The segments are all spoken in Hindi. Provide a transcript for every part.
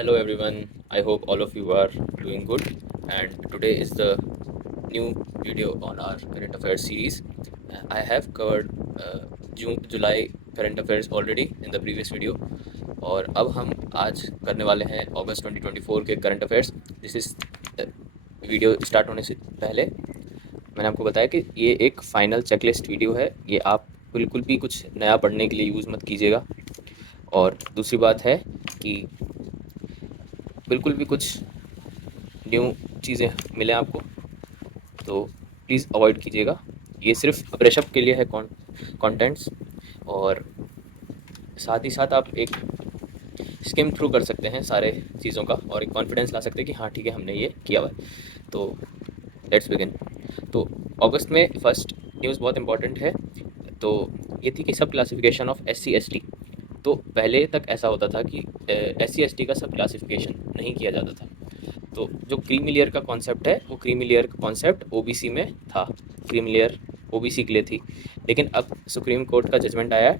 Hello everyone, I hope all of you are doing good, and today is the new video on our current affairs series. I have covered July current affairs already in the previous video, और अब हम आज करने वाले हैं अगस्त 2024 के current affairs. This is video start होने से पहले मैंने आपको बताया कि ये एक फाइनल चेकलिस्ट वीडियो है, ये आप बिल्कुल भी कुछ नया पढ़ने के लिए यूज़ मत कीजिएगा। और दूसरी बात है कि बिल्कुल भी कुछ न्यू चीज़ें मिलें आपको तो प्लीज़ अवॉइड कीजिएगा। ये सिर्फ ब्रशअप के लिए है कंटेंट्स, और साथ ही साथ आप एक स्किम थ्रू कर सकते हैं सारे चीज़ों का और एक कॉन्फिडेंस ला सकते हैं कि हाँ ठीक है, हमने ये किया हुआ है। तो लेट्स बिगिन। तो अगस्त में फर्स्ट न्यूज़ बहुत इंपॉर्टेंट है। तो ये थी कि सब क्लासिफिकेशन ऑफ SC ST। तो पहले तक ऐसा होता था कि SC ST का सब क्लासिफिकेशन नहीं किया जाता था। तो जो क्रीमी लेयर का कॉन्सेप्ट है, वो क्रीमी लेयर का कॉन्सेप्ट OBC में था। क्रीमी लेयर OBC के लिए थी, लेकिन अब सुप्रीम कोर्ट का जजमेंट आया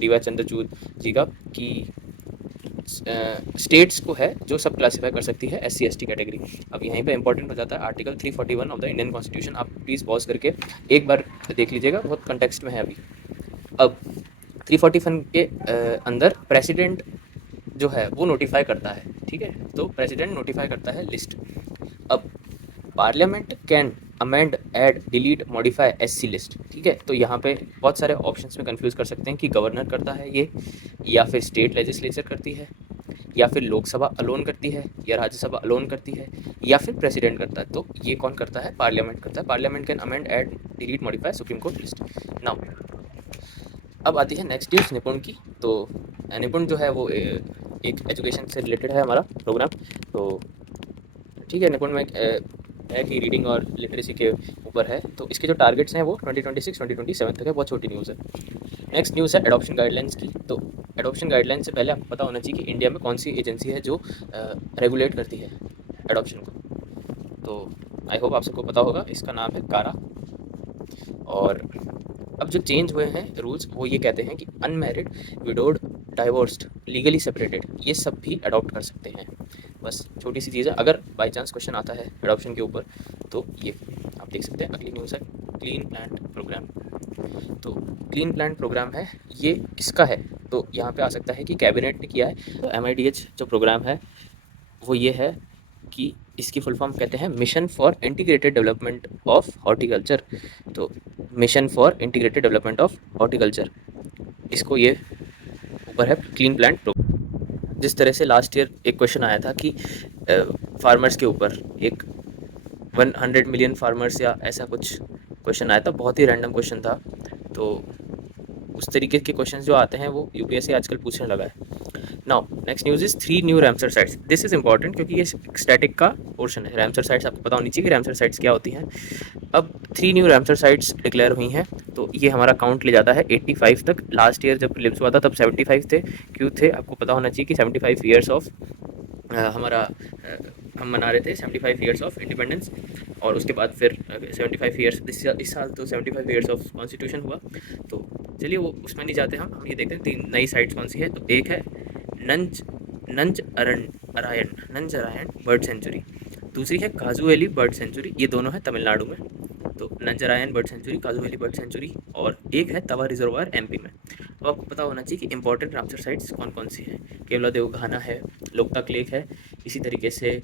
DY चंद्रचूड़ जी का कि स्टेट्स को है जो सब क्लासीफाई कर सकती है SC ST कैटेगरी। अब यहीं पे इंपॉर्टेंट हो जाता है article 341 of the Indian constitution. आप प्लीज़ पॉज करके एक बार देख लीजिएगा, बहुत कंटेक्स्ट में है अभी। अब 341 के अंदर प्रेसिडेंट जो है वो नोटिफाई करता है, ठीक है। तो प्रेसिडेंट नोटिफाई करता है लिस्ट। अब parliament can amend, add, delete, modify SC list, ठीक है। तो यहाँ पे बहुत सारे ऑप्शंस में कंफ्यूज कर सकते हैं कि गवर्नर करता है ये, या फिर स्टेट लेजिस्लेचर करती है, या फिर लोकसभा अलोन करती है, या राज्यसभा अलोन करती है, या फिर प्रेसिडेंट करता है। तो ये कौन करता है? पार्लियामेंट करता है। Parliament can amend, add, delete, modify supreme court list. Now अब आती है नेक्स्ट न्यूज़ निपुण की। तो निपुण जो है वो एक एजुकेशन से रिलेटेड है हमारा प्रोग्राम। तो ठीक है, निपुण में है कि रीडिंग और लिटरेसी के ऊपर है। तो इसके जो टारगेट्स हैं वो 2026-2027 तक है। बहुत छोटी न्यूज़ है। नेक्स्ट न्यूज़ है एडॉप्शन गाइडलाइंस की। तो एडॉप्शन गाइडलाइंस से पहले आपको पता होना चाहिए कि इंडिया में कौन सी एजेंसी है जो रेगुलेट करती है एडॉप्शन को। तो आई होप आप सबको पता होगा, इसका नाम है कारा। और अब जो चेंज हुए हैं रूल्स, वो ये कहते हैं कि unmarried, widowed, divorced, legally separated, ये सब भी अडॉप्ट कर सकते हैं। बस छोटी सी चीज़ है, अगर बाई चांस क्वेश्चन आता है एडॉप्शन के ऊपर तो ये आप देख सकते हैं। अगली न्यूज़ है क्लीन प्लांट प्रोग्राम। तो क्लीन प्लांट प्रोग्राम है, ये किसका है? तो यहाँ पे आ सकता है कि कैबिनेट ने किया है। तो MIDH जो प्रोग्राम है वो ये है कि इसकी फुल फॉर्म कहते हैं mission for integrated development of horticulture. तो mission for integrated development of horticulture, इसको ये ऊपर है क्लीन प्लांट प्रोग्राम। जिस तरह से लास्ट ईयर एक क्वेश्चन आया था कि फार्मर्स के ऊपर, एक 100 मिलियन फार्मर्स या ऐसा कुछ क्वेश्चन आया था, बहुत ही रैंडम क्वेश्चन था। तो उस तरीके के क्वेश्चन जो आते हैं वो UPSC आजकल पूछने लगा है। Now next news is 3 new Ramsar sites. This is important क्योंकि ये स्टैटिक का पोर्शन है। रैमसर साइट्स आपको पता होनी चाहिए कि रैमसर साइट्स क्या होती हैं। अब 3 न्यू रैमसर साइट्स डिक्लेयर हुई हैं। तो ये हमारा काउंट ले जाता है 85 तक। लास्ट ईयर जब प्रीलिम्स हुआ था तब 75 थे। क्यों थे? आपको पता होना चाहिए कि 75 ईयर्स ऑफ हमारा हम मना रहे थे 75 ईयर्स ऑफ इंडिपेंडेंस, और उसके बाद फिर 75 ईयर्स इस साल तो 75 ईयर्स ऑफ कॉन्स्टिट्यूशन हुआ। तो चलिए वो उसमें नहीं जाते हम ये देखते हैं 3 नई साइट्स कौन सी है। तो एक है नंज नंज अरण अरायण नंज अरायण बर्ड सेंचुरी। दूसरी है काजू वैली बर्ड सेंचुरी, ये दोनों है तमिलनाडु में। तो नंजरायन बर्ड सेंचुरी, काजू वैली बर्ड सेंचुरी, और एक है तवा रिजर्वायर MP में। तो आपको पता होना चाहिए कि इंपॉर्टेंट रामसर साइट्स कौन कौन सी हैं। केवला देवघाना है, लोकतक लेक है, इसी तरीके से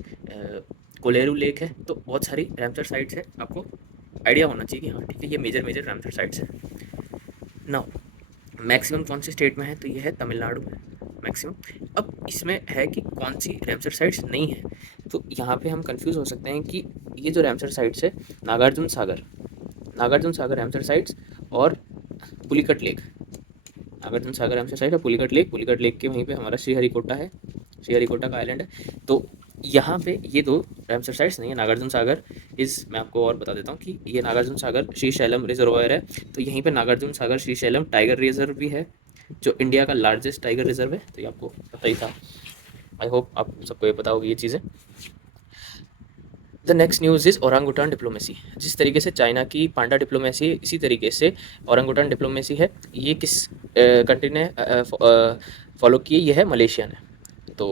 कोलेरू लेक है। तो बहुत सारी रामसर साइट्स है, आपको आइडिया होना चाहिए कि हाँ ठीक है, ये मेजर मेजर रामसर साइट्स हैं। नाउ मैक्सिमम कौन से स्टेट में है? तो ये है तमिलनाडु में मैक्सिमम। अब इसमें है कि कौन सी रामसर साइट्स नहीं है। तो यहाँ पे हम कंफ्यूज हो सकते हैं कि ये जो रामसर साइट्स है, नागार्जुन सागर रामसर साइट्स और Pulicat lake. Nagarjuna Sagar Ramsar site और पुलिकट लेक के वहीं पे हमारा श्रीहरिकोटा है, श्रीहरिकोटा का आइलैंड है। तो यहाँ पे ये दो रामसर साइट्स नहीं है। नागार्जुन सागर मैं आपको और बता देता हूँ कि ये नागार्जुन सागर श्रीशैलम रिजर्वायर है। तो यहीं पे नागार्जुन सागर श्रीशैलम टाइगर रिजर्व भी है, जो इंडिया का लार्जेस्ट टाइगर रिजर्व है। तो ये आपको पता ही था। आई होप आप सबको ये पता होगी ये चीज़ें। The next news is orangutan diplomacy. जिस तरीके से चाइना की पांडा डिप्लोमेसी, इसी तरीके से औरंगुटान डिप्लोमेसी है। ये किस कंट्री ने फॉलो की है? ये है मलेशिया ने। तो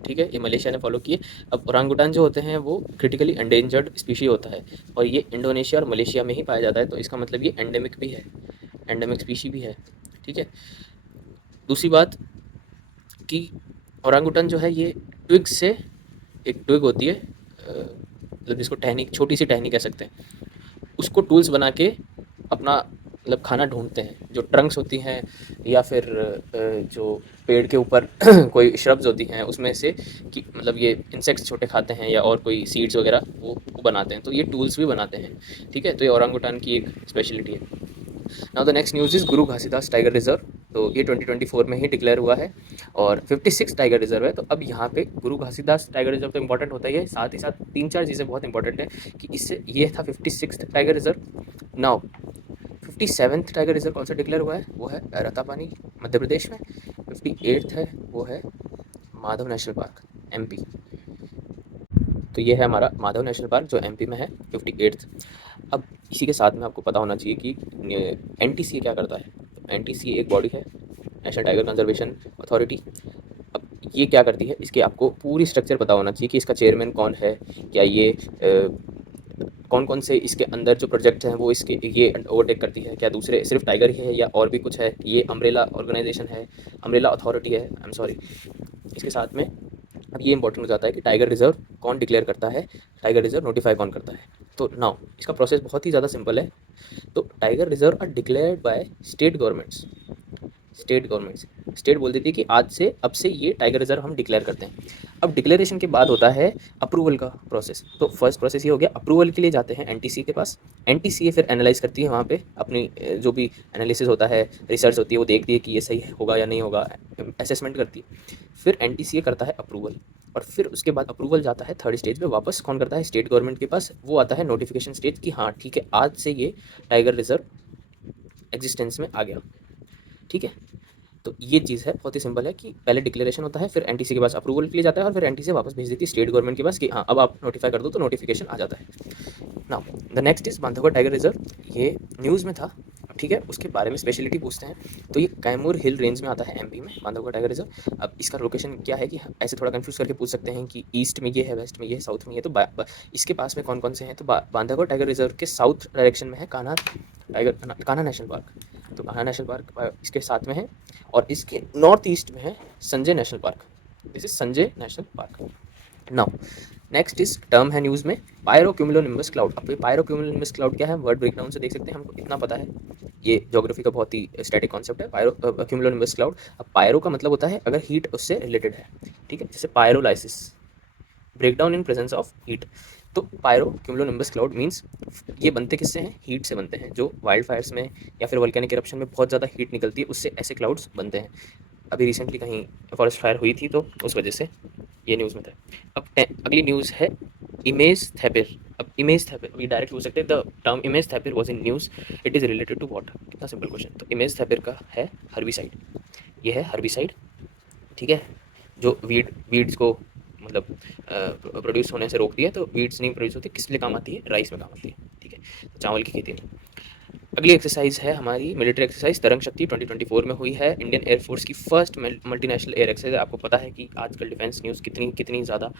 ठीक है, ये मलेशिया ने फॉलो किए। अब ओरांगुटान जो होते हैं वो क्रिटिकली एंडेंजर्ड स्पीशी होता है और ये इंडोनेशिया और मलेशिया में ही पाया जाता है, तो इसका मतलब ये एंडेमिक भी है, एंडेमिक स्पीशी भी है। ठीक है, दूसरी बात कि ओरांगुटान जो है ये ट्विग से, एक ट्विग होती है मतलब जिसको टहनी, छोटी सी टहनी कह सकते हैं, उसको टूल्स बना के अपना मतलब खाना ढूंढते हैं। जो ट्रंक्स होती हैं या फिर जो पेड़ के ऊपर कोई श्रब्स होती हैं उसमें से कि मतलब ये इंसेक्ट्स छोटे खाते हैं या और कोई सीड्स वगैरह वो बनाते हैं, तो ये टूल्स भी बनाते हैं। ठीक है, तो ये ओरांगुटान की एक स्पेशलिटी है। Now the next news is Guru Ghasidas tiger reserve. तो ये 2024 में ही डिक्लेयर हुआ है और 56 टाइगर रिजर्व है। तो अब यहाँ पे गुरु घासीदास टाइगर रिजर्व तो इंपॉर्टेंट होता ही है, साथ ही साथ 3-4 चीज़ें बहुत इंपॉर्टेंट है कि इससे ये था 56th tiger reserve. Now 57th tiger reserve कौन सा डिक्लेयर हुआ है, वो है रतापानी मध्य प्रदेश में। 58th है वो है माधव नेशनल पार्क एमपी। तो ये है हमारा माधव नेशनल पार्क जो एमपी में है 58th। अब इसी के साथ में आपको पता होना चाहिए कि एनटीसीए क्या करता है। तो एनटीसीए एक बॉडी है, नेशनल टाइगर कंजर्वेशन अथॉरिटी। अब ये क्या करती है, इसके आपको पूरी स्ट्रक्चर पता होना चाहिए कि इसका चेयरमैन कौन है, क्या ये कौन कौन से इसके अंदर जो प्रोजेक्ट हैं वो इसके ये ओवरटेक करती है, क्या दूसरे सिर्फ टाइगर ही है या और भी कुछ है, ये अम्ब्रेला ऑर्गेनाइजेशन है, अम्ब्रेला अथॉरिटी है, आई एम सॉरी। इसके साथ में अब ये इंपॉर्टेंट हो जाता है कि टाइगर रिजर्व कौन डिक्लेयर करता है, टाइगर रिजर्व नोटिफाई कौन करता है। तो नाउ इसका प्रोसेस बहुत ही ज़्यादा सिंपल है। तो tiger reserve are declared by state governments, state governments. State बोल देती है कि आज से, अब से ये टाइगर रिजर्व हम डिक्लेयर करते हैं। अब डिक्लेरेशन के बाद होता है अप्रूवल का प्रोसेस। तो फर्स्ट प्रोसेस ये हो गया, अप्रूवल के लिए जाते हैं एनटीसी के पास। एनटीसीए फिर एनालाइज करती है वहाँ पे अपनी जो भी एनालिसिस होता है, रिसर्च होती है, वो देखती है कि ये सही होगा या नहीं होगा, असेसमेंट करती है। फिर एनटीसीए करता है अप्रूवल और फिर उसके बाद अप्रूवल जाता है थर्ड स्टेज पे, वापस कौन करता है, स्टेट गवर्नमेंट के पास। वो आता है नोटिफिकेशन स्टेज कि हाँ ठीक है, आज से ये टाइगर रिजर्व एग्जिस्टेंस में आ गया। ठीक है, तो ये चीज़ है, बहुत ही सिंपल है कि पहले डिक्लेरेशन होता है, फिर एनटीसी के पास अप्रूवल के लिए जाता है और फिर एनटीसी वापस भेज देती है स्टेट गवर्नमेंट के पास कि हाँ अब आप नोटिफाई कर दो, तो नोटिफिकेशन आ जाता है। Now the next is Bandhavgarh tiger reserve. ये न्यूज़ में था, ठीक है, उसके बारे में स्पेशलिटी पूछते हैं। तो ये कैमूर हिल रेंज में आता है एमपी में, बांधवगढ़ टाइगर रिजर्व। अब इसका लोकेशन क्या है कि ऐसे थोड़ा कंफ्यूज करके पूछ सकते हैं कि ईस्ट में ये है, वेस्ट में ये है, साउथ में ये। तो इसके पास में कौन कौन से हैं, तो बांधवगढ़ टाइगर रिजर्व के साउथ डायरेक्शन में है Kanha tiger, Kanha national park. तो कान्हा नेशनल पार्क इसके साथ में है और इसके नॉर्थ ईस्ट में है Sanjay national park. This is Sanjay national park. Now next is term है न्यूज़ में पायरोक्यूमुलोनिम्बस क्लाउड। अब ये पायरोक्यूमुलोनिम्बस क्लाउड क्या है, वर्ड ब्रेकडाउन से देख सकते हैं, हमको इतना पता है, ये ज्योग्राफी का बहुत ही स्टैटिक कॉन्सेप्ट है पायरोक्यूमुलोनिम्बस क्लाउड। अब पायरो का मतलब होता है अगर हीट उससे रिलेटेड है, ठीक है, जैसे pyrolysis, breakdown in presence of heat. तो पायरोक्यूमुलोनिम्बस क्लाउड मीन्स ये बनते किससे हैं, हीट से बनते हैं। जो वाइल्ड फायर्स में या फिर वोल्केनिक इरप्शन में बहुत ज़्यादा हीट निकलती है, उससे ऐसे क्लाउड्स बनते हैं। अभी रिसेंटली कहीं फॉरेस्ट फायर हुई थी तो उस वजह से ये न्यूज़ में था। अब अगली न्यूज़ है इमेज थैपिर। अब इमेज थैपिर ये डायरेक्ट पूछ सकते हैं, the term imazethapyr was in news, it is related to what. कितना सिंपल क्वेश्चन। तो इमेज थैपिर का है हर्बिसाइड, ये है हर्बिसाइड, ठीक है, जो वीड्स को मतलब प्रोड्यूस होने से रोकती है। तो वीड्स नहीं प्रोड्यूस होती, किस लिए काम आती है, राइस में काम आती है, ठीक है, तो चावल की खेती में। अगली एक्सरसाइज है हमारी मिलिट्री एक्सरसाइज तरंग शक्ति, 2024 में हुई है। इंडियन एयरफोर्स की फर्स्ट मल्टीनेशनल एयर एक्सरसाइज। आपको पता है कि आजकल डिफेंस न्यूज़ कितनी कितनी ज़्यादा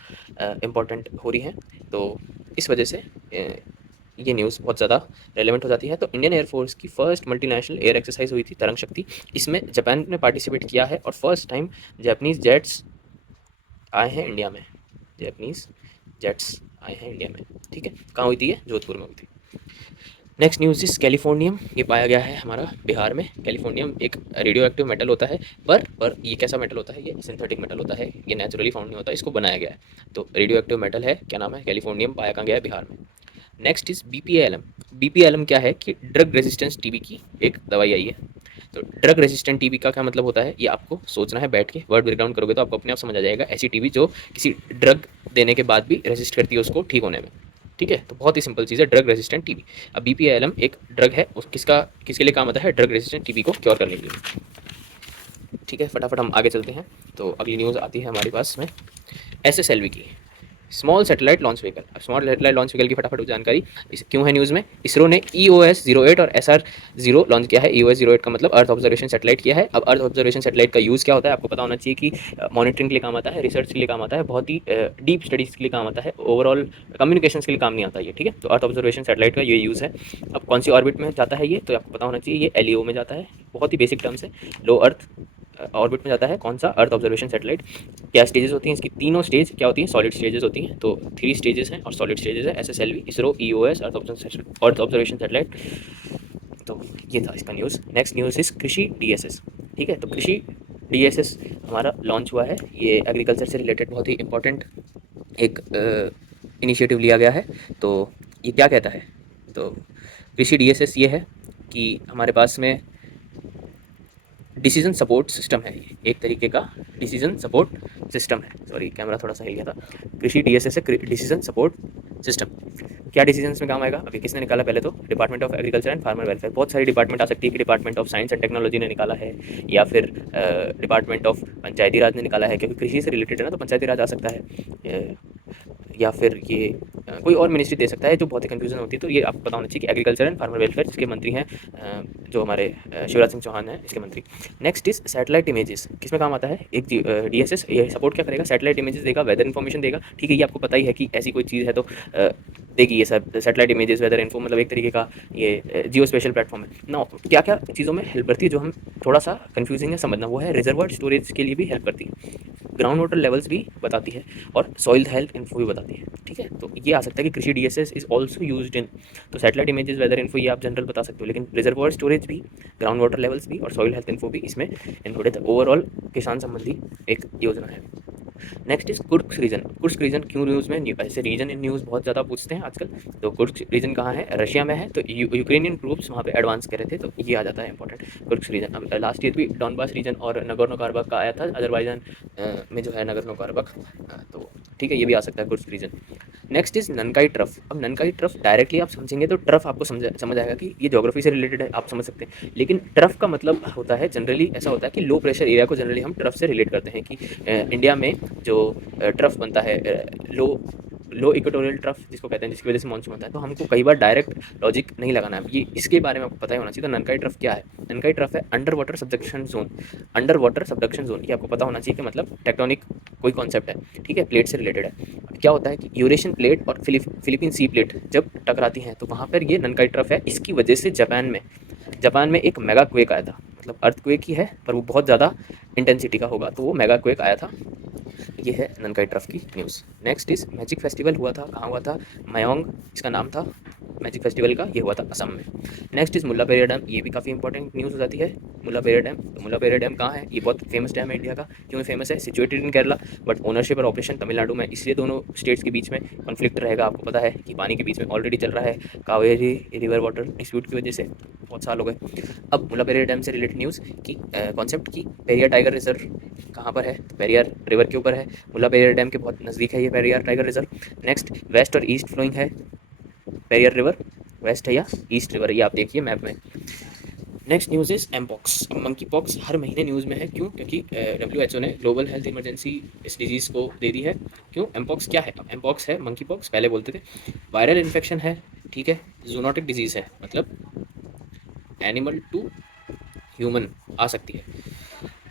इंपॉर्टेंट हो रही है, तो इस वजह से ये न्यूज़ बहुत ज़्यादा रेलेवेंट हो जाती है। तो इंडियन एयरफोर्स की फर्स्ट मल्टीनेशनल एयर एक्सरसाइज हुई थी तरंग शक्ति। इसमें जापान ने पार्टिसिपेट किया है और फर्स्ट टाइम जापानीज़ जेट्स आए हैं इंडिया में, जापानीज़ जेट्स आए हैं इंडिया में, ठीक है। कहाँ हुई थी ये, जोधपुर में हुई थी। नेक्स्ट न्यूज़ इस कैलिफोर्नियम, ये पाया गया है हमारा बिहार में। कैलिफोर्नियम एक रेडियो एक्टिव मेटल होता है, पर ये कैसा मेटल होता है, ये सिंथेटिक मेटल होता है, ये नेचुरली फाउंड नहीं होता, इसको बनाया गया है। तो रेडियो एक्टिव मेटल है, क्या नाम है, कैलिफोर्नियम, पाया कहाँ गया है, बिहार में। Next is BPALM। BPALM क्या है कि ड्रग रेजिस्टेंस टीबी की एक दवाई आई है। तो ड्रग रेजिस्टेंट टीबी का क्या मतलब होता है, ये आपको सोचना है बैठ के, वर्ड ब्रेकडाउन करोगे तो आपको अपने आप समझ आ जाएगा। ऐसी टीबी जो किसी ड्रग देने के बाद भी रेजिस्ट करती है उसको ठीक होने में, ठीक है। तो बहुत ही सिंपल चीज़ है ड्रग रेजिस्टेंट टीबी। अब BPALM एक ड्रग है, उस किसके लिए काम आता है, ड्रग रेजिस्टेंट टीबी को क्योर करने के लिए, ठीक है। फटाफट हम आगे चलते हैं। तो अगली न्यूज़ आती है हमारे पास में SSLV की। Small satellite launch vehicle. अब स्मॉल सैटेलाइट लॉन्च व्हीकल की फटाफट जानकारी इस क्यों है न्यूज़ में। इसरो ने EOS-08 और SR-0 लॉन्च किया है। EOS-08 का मतलब अर्थ ऑब्जर्वेशन सैटेलाइट किया है। अब अर्थ ऑब्जर्वेशन सैटेलाइट का यूज़ क्या होता है आपको पता होना चाहिए कि मॉनिटरिंग के लिए काम आता है, रिसर्च के लिए काम आता है, बहुत ही डीप स्टडीज़ के लिए काम आता है, ओवरऑल कम्युनिकेशन के लिए काम नहीं आता ये, ठीक है। तो अर्थ ऑब्जर्वेशन सैटेलाइट का ये यूज़ है। अब कौन सी ऑर्बिट में जाता है ये, तो आपको पता होना चाहिए ये LEO में जाता है। बहुत ही बेसिक टर्म्स है। लो अर्थ ऑर्बिट में जाता है कौन सा, अर्थ ऑब्जर्वेशन सैटेलाइट। क्या स्टेजेस होती हैं इसकी, तीनों स्टेज क्या होती हैं, सॉलिड स्टेजेस होती हैं। तो 3 स्टेजेस हैं और सॉलिड स्टेजेस है, SSLV, ISRO, EOS, earth observation satellite. तो ये था इसका न्यूज़। नेक्स्ट न्यूज़ इस कृषि DSS, ठीक है। तो कृषि DSS हमारा लॉन्च हुआ है। ये एग्रीकल्चर से रिलेटेड बहुत ही इंपॉर्टेंट एक इनिशिएटिव लिया गया है। तो ये क्या कहता है, तो कृषि DSS ये है कि हमारे पास में डिसीजन सपोर्ट सिस्टम है। ये एक तरीके का डिसीजन सपोर्ट सिस्टम है। सॉरी कैमरा थोड़ा सा हिल गया था। कृषि DSS है डिसीजन सपोर्ट सिस्टम। क्या डिसीजंस में काम आएगा, अभी किसने निकाला, पहले तो department of agriculture and farmer welfare. बहुत सारी डिपार्टमेंट आ सकती है कि department of science and technology ने निकाला है, या फिर डिपार्टमेंट ऑफ पंचायती राज ने निकाला है, क्योंकि कृषि से रिलेटेड है ना, तो पंचायती राज आ सकता है, या फिर ये कोई और मिनिस्ट्री दे सकता है, जो बहुत ही कन्फ्यूजन होती है। तो ये आपको पता होना चाहिए कि एग्रीकल्चर एंड फार्मर वेलफेयर, जिसके मंत्री हैं जो हमारे शिवराज सिंह चौहान हैं, इसके मंत्री। नेक्स्ट इज सैटेलाइट इमेजेस, किस में काम आता है, एक DSS ये सपोर्ट क्या करेगा, सैटेलाइट इमेजेस देगा, वेदर इन्फॉर्मेशन देगा, ठीक है। ये आपको पता ही है कि ऐसी कोई चीज़ है तो देगी ये सब सैटेलाइट इमेजेस, वेदर इन्फो, मतलब एक तरीके का ये जियो स्पेशल प्लेटफॉर्म है ना। क्या क्या चीज़ों में हेल्प करती है जो हम थोड़ा सा कन्फ्यूजिंग है समझना, वो है रिजर्वायर स्टोरेज के लिए भी हेल्प करती है, ग्राउंड वाटर लेवल्स भी बताती है, और सॉइल हेल्थ इन्फो भी बताती है, ठीक है। तो ये आ सकता है कि कृषि DSS is also used in, तो सैटेलाइट इमेजेस, वेदर इन्फो ये आप जनरल बता सकते हो, लेकिन रिजर्वायर स्टोरेज भी, ग्राउंड वाटर लेवल्स भी और सॉइल हेल्थ इन्फो भी इसमें इंक्लूडेड है। ओवरऑल किसान संबंधी एक योजना है। Next is Kursk region. Kursk region क्यों न्यूज़ में, ऐसे रीजन इन न्यूज़ बहुत ज़्यादा पूछते हैं आजकल। तो कुर्स्क रीजन कहाँ है, रशिया में है। तो यूक्रेनियन ट्रूप्स वहाँ पे एडवांस कर रहे थे, तो ये आ जाता है इंपॉर्टेंट कुर्स्क रीजन। अब लास्ट ईयर भी डॉनबास रीजन और नगोर्नो कारबाख का आया था, अजरबैजान में जो है नगोर्नो कारबाख, तो ठीक है, ये भी आ सकता है Kursk region. Next is Nankai trough. अब ननकाई ट्रफ डायरेक्टली आप समझेंगे तो ट्रफ आपको समझ आएगा कि ये ज्योग्राफी से रिलेटेड है, आप समझ सकते हैं। लेकिन ट्रफ का मतलब होता है, जनरली ऐसा होता है कि लो प्रेशर एरिया को जनरली हम ट्रफ से रिलेट करते हैं, कि इंडिया में जो ट्रफ बनता है, लो इक्वेटोरियल ट्रफ जिसको कहते हैं, जिसकी वजह से मानसून होता है, तो हमको कई बार डायरेक्ट लॉजिक नहीं लगाना है। ये इसके बारे में आपको पता ही होना चाहिए। तो ननकाई ट्रफ क्या है, ननकाई ट्रफ है under water subduction zone. Under water subduction zone ये आपको पता होना चाहिए कि मतलब टेक्टोनिक कोई कॉन्सेप्ट है, ठीक है, प्लेट से रिलेटेड है। क्या होता है कि यूरेशियन प्लेट और फिलीपीन सी प्लेट जब टकराती हैं, तो वहाँ पर ये ननकाई ट्रफ है। इसकी वजह से जापान में एक मेगा क्वेक आया था, मतलब अर्थ क्वेक ही है पर वो बहुत ज़्यादा इंटेंसिटी का होगा, तो वो मेगा क्वेक आया था। ये है ननकाई ट्रफ की news. Next is magic festival हुआ था, कहाँ हुआ था, मयोंग इसका नाम था मैजिक फेस्टिवल का, ये हुआ था असम में। Next is Mulla Periyar dam, ये भी काफ़ी इंपॉर्टेंट न्यूज़ हो जाती है। मुल्ला पेरियार डैम, तो मुल्ला पेरियार डैम कहाँ है, ये बहुत फेमस डैम है इंडिया का। क्यों फेमस है, situated in Kerala but ownership और ऑपरेशन तमिलनाडु में, इसलिए दोनों स्टेट्स के बीच में कॉन्फ्लिक्ट रहेगा। आपको पता है कि पानी के बीच में ऑलरेडी चल रहा है कावेरी रिवर वाटर डिस्प्यूट की वजह से, बहुत साल हो गए। अब मुल्ला पेरियार डैम से रिलेटेड न्यूज़ की कॉन्सेप्ट की, पेरियार टाइगर रिजर्व कहाँ पर है, तो पेरियार रिवर के ऊपर है, मुल्ला पेरियार डैम के बहुत नज़दीक है ये Periyar tiger reserve. Next west और ईस्ट फ्लोइंग है पेरियार रिवर, वेस्ट है या ईस्ट रिवर, ये आप देखिए मैप में। Next news is mpox. अब मंकी पॉक्स हर महीने न्यूज़ में है, क्यों, क्योंकि WHO ने ग्लोबल हेल्थ इमरजेंसी इस डिजीज़ को दे दी है। क्यों, एमपॉक्स क्या है, अब एमपॉक्स है मंकी पॉक्स, पहले बोलते थे वायरल इन्फेक्शन है, ठीक है, जूनोटिक डिजीज़ है, मतलब एनिमल टू ह्यूमन आ सकती है।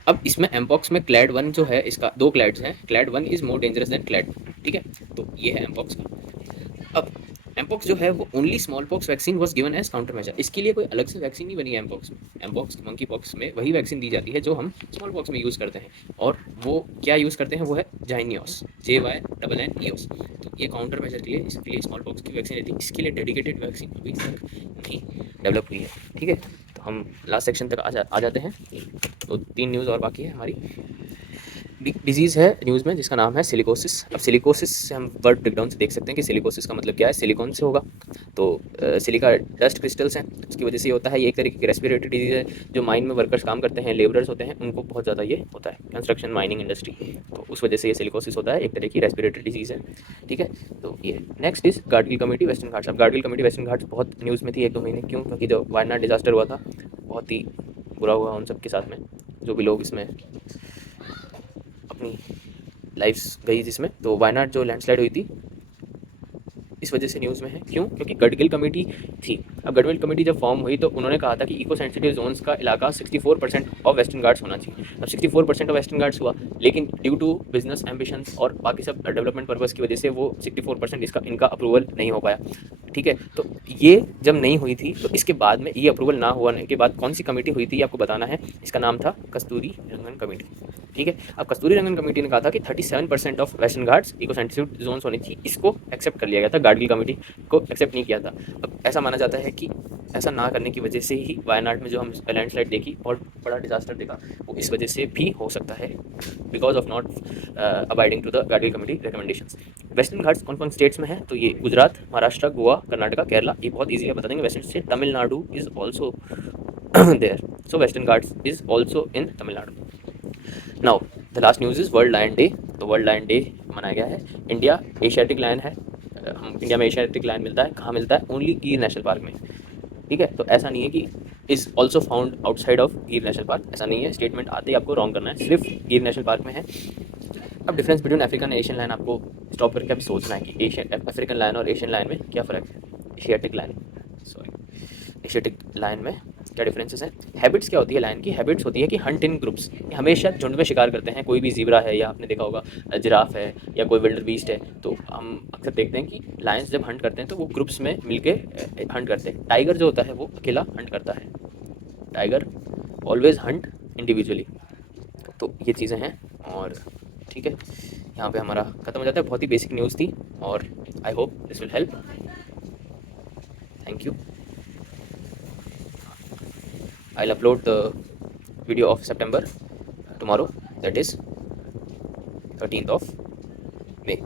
अब इसमें एमपॉक्स में क्लैड 1 जो है, इसका 2 क्लैड्स हैं, clad 1 is more dangerous than clad, ठीक है। तो ये है एमपॉक्स का। अब एमपॉक्स जो है वो only smallpox vaccine was given as countermeasure, इसके लिए कोई अलग से वैक्सीन नहीं बनी है एमपॉक्स में। एमपॉक्स मंकी पॉक्स में वही वैक्सीन दी जाती है जो हम स्मॉल पॉक्स में यूज़ करते हैं, और वो क्या यूज़ करते हैं, वो है जाइनियोस, JYNNEOS। तो ये काउंटर मेजर के लिए, इसके लिए स्मॉल पॉक्स की वैक्सीन रहती है, इसके लिए डेडिकेटेड वैक्सीन अभी तक नहीं डेवलप हुई है, ठीक है। तो हम लास्ट सेक्शन तक आ जाते हैं। तो 3 न्यूज़ और बाकी है हमारी। डिजीज़ है न्यूज़ में जिसका नाम है सिलिकोसिस। अब सिलिकोसिस से हम वर्ड ब्रेकडाउन से देख सकते हैं कि सिलिकोसिस का मतलब क्या है, सिलिकॉन से होगा। तो सिलिका डस्ट क्रिस्टल्स हैं, उसकी वजह से ये होता है। ये एक तरीके की रेस्पिरेटरी डिजीज़ है, जो माइन में वर्कर्स काम करते हैं, लेबरर्स होते हैं, उनको बहुत ज़्यादा ये होता है, कंस्ट्रक्शन माइनिंग इंडस्ट्री, तो उस वजह से ये सिलिकोसिस होता है, एक तरह की रेस्पिरेटरी डिजीज़ है, ठीक है। तो ये next is Gadgil committee western Ghats. अब गाडगिल कमेटी वेस्टर्न घाट्स बहुत न्यूज़ में थी 1-2 महीने, क्यों, क्योंकि जो वायनाड डिजास्टर हुआ था बहुत ही बुरा हुआ उन सब के साथ में, जो भी लोग इसमें अपनी लाइफ्स गई जिसमें। तो वायनाड जो लैंडस्लाइड हुई थी इस वजह से न्यूज़ में है। क्यों? क्योंकि गडगिल कमेटी थी। अब गडगिल कमेटी जब फॉर्म हुई तो उन्होंने कहा था कि इको सेंसिटिव जोन्स का इलाका 64% ऑफ वेस्टर्न घाट्स होना चाहिए। अब 64% ऑफ वेस्टर्न घाट्स हुआ, लेकिन ड्यू टू बिजनेस एम्बिशंस और बाकी सब डेवलपमेंट पर्पज़ की वजह से वो 64% इसका इनका अप्रूवल नहीं हो पाया। ठीक है, तो ये जब नहीं हुई थी तो इसके बाद में ये अप्रूवल ना होने के बाद कौन सी कमेटी हुई थी ये आपको बताना है। इसका नाम था कस्तूरी रंगन कमेटी। ठीक है, अब कस्तूरी रंगन कमेटी ने कहा था कि 37% ऑफ western Ghats eco sensitive zones होनी चाहिए। इसको एक्सेप्ट कर लिया गया था, गाडगिल कमेटी को एक्सेप्ट नहीं किया था। अब ऐसा माना जाता है कि ऐसा ना करने की वजह से ही वायनाड में जो हम लैंडस्लाइड देखी और बड़ा डिजास्टर देखा वो इस वजह से भी हो सकता है, because of not abiding to the Gadgil committee recommendations. Western Ghats कौन कौन स्टेट्स में है? तो ये गुजरात, महाराष्ट्र, गोवा, कर्नाटका, केरला। ये बहुत ईजी है, बता देंगे। Western state Tamil Nadu is also there, so western Ghats is also in Tamil Nadu. Now the last news is world lion day. तो वर्ल्ड लायन डे मनाया गया है। इंडिया एशियाटिक लायन है। हम इंडिया में एशियाटिक लायन मिलता है, कहाँ मिलता है? ओनली गिर नेशनल पार्क में। ठीक है, तो ऐसा नहीं है कि is also found outside of गिर नेशनल पार्क, ऐसा नहीं है। स्टेटमेंट आते ही आपको रॉन्ग करना है, सिर्फ गिर नेशनल पार्क में है। अब difference between African Asian lion आपको स्टॉप करके अभी सोचना है कि एशियन अफ्रीकन लायन और एशियन लायन में क्या फ़र्क है। Asiatic lion, sorry, Asiatic lion में क्या डिफरेंसेस हैं? हैबिट्स क्या होती है लायन की? हैबिट्स होती है कि हंट इन ग्रुप्स, हमेशा झुंड में शिकार करते हैं। कोई भी ज़ीब्रा है या आपने देखा होगा जिराफ है या कोई विल्डर बीस्ट है, तो हम अक्सर देखते हैं कि लायंस जब हंट करते हैं तो वो ग्रुप्स में मिलके हंट करते हैं। टाइगर जो होता है वो अकेला हंट करता है। Tiger always Hunt individually. तो ये चीज़ें हैं। और ठीक है, यहाँ पे हमारा ख़त्म हो जाता है। बहुत ही बेसिक न्यूज़ थी और I hope this will help. Thank you. I'll upload the video of September tomorrow, that is 13th of May.